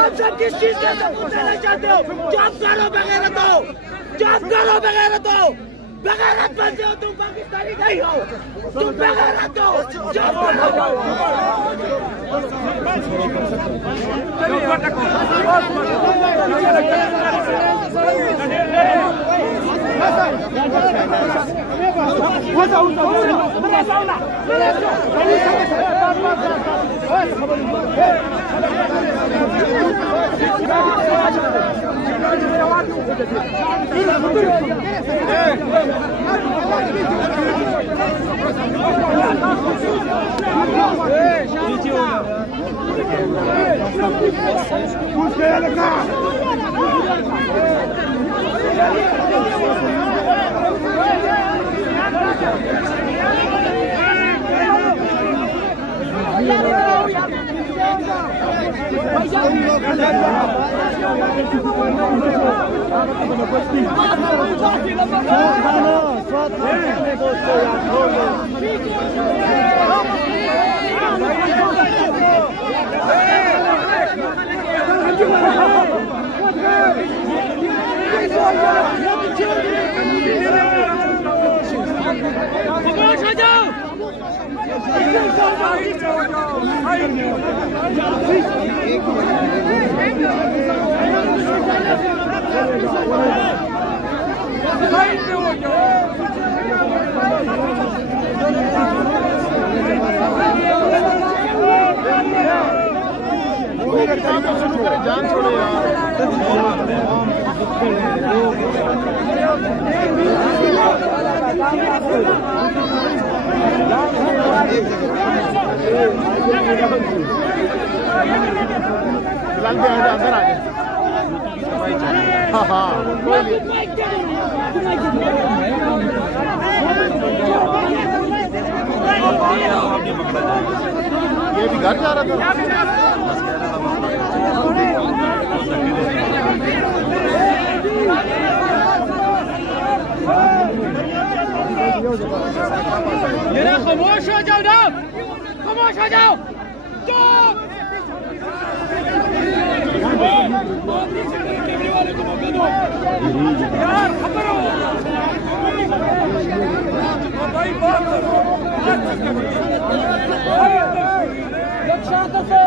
आपसे किस चीज का सबूत देना चाहते हो? जॉब करो बगैरत हो, जॉब करो बगैरत हो, बगैरत बनते हो तुम, पाकिस्तानी नहीं हो तुम, बगैरत हो, जॉब करो। जान छोड़ो अंदर आ गए। हाँ हाँ ये भी घर जा रहा था। खामोश हो जाओ ना, खामोश हो जाओ, चुप। यार खबर हो भाई, बात करो शांत से।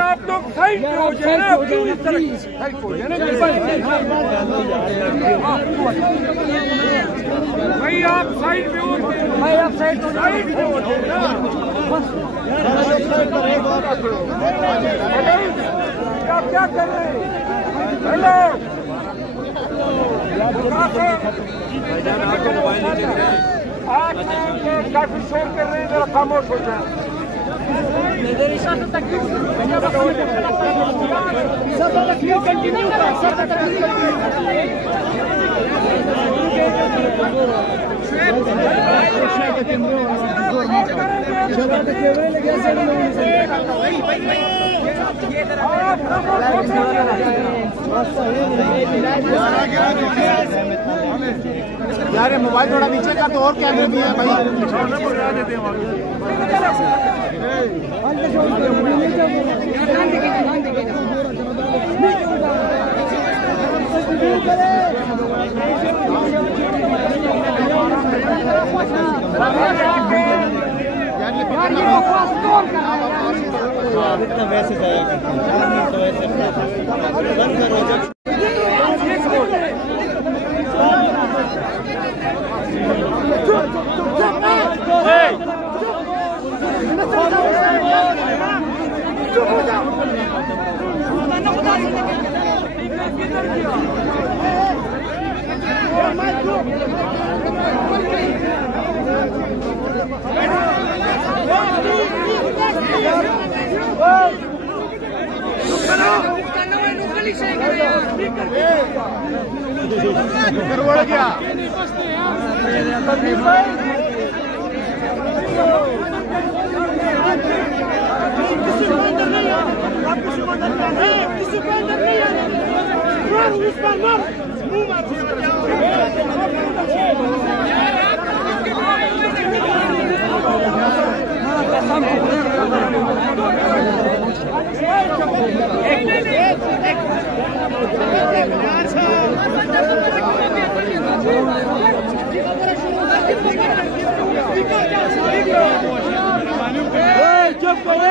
आप लोग साइड पे हो जाए ना, क्यों इस तरह साइड हो जाए ना भाई, आप साइड पे हो भाई, आप साइड हो जाए ना। आप क्या कर रहे हैं? हेलो आप काफी शोर कर रहे हैं, जरा खामोश हो जाए। यार मोबाइल थोड़ा नीचे का तो और क्या है भाई। वैसे जाया करते हैं। बढ़ गया चुप करो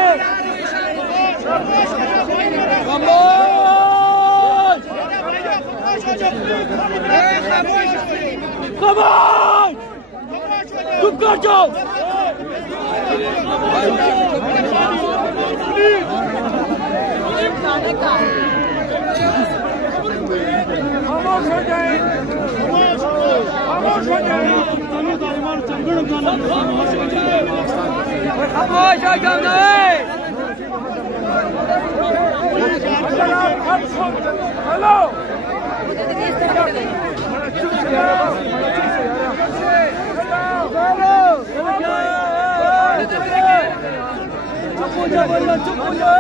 चुप कर जाओ खामोश हो जाए खामोश हो जाए हेलो चुप हो जा बोलो चुप हो जा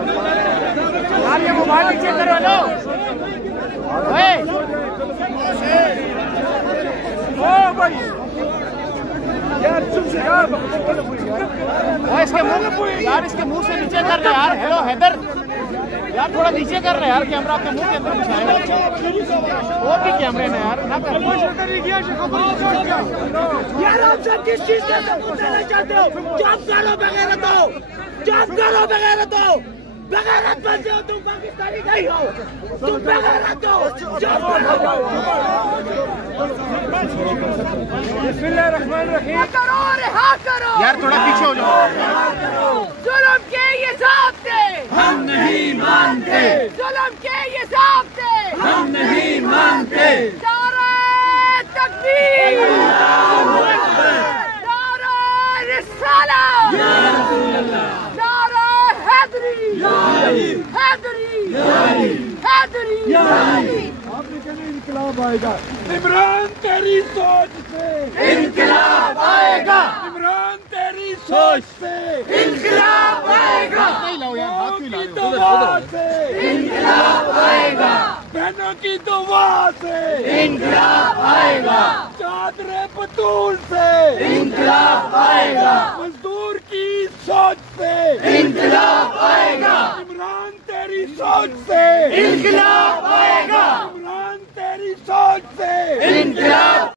यार ये मोबाइल चेक करो लो ओ भाई यार चुप से यार इसके मुंह से नीचे कर रहे यार। हेलो हैदर यार थोड़ा नीचे कर रहे यार कैमरा आपके मुंह के अंदर घुसाएगा और भी कैमरे में यार ना कर यार आप सब किस चीज का सबूत देना चाहते हो? जॉब करो बगैरत हो जॉब करो बगैरत हो बगैरत बनते हो तुम पाकिस्तानी नहीं हो तुम बगैरत हो जॉब करो बिस्मिल्लाहिर्रहमानिर्रहीम करो रिहा करो यार थोड़ा पीछे हो जाओ। जुल्म के ये ज़ाब्ते हम नहीं मानते जुल्म के ये ज़ाब्ते हम नहीं मानते नारे तकबीर नारे रिसालत नारे हैदरी हैदरी हैदरी इनकलाब आएगा इमरान तेरी सोच से इनकलाब आएगा इमरान तेरी सोच से इनकलाब आएगा की दुआ से इनकलाब आएगा बहनों की दुआ से इनकलाब आएगा चादरे बतूल से इनकलाब आएगा मजदूर की सोच से इनकलाब आएगा इमरान तेरी सोच से इनकलाब आएगा इमरान तेरी सोच से इनकलाब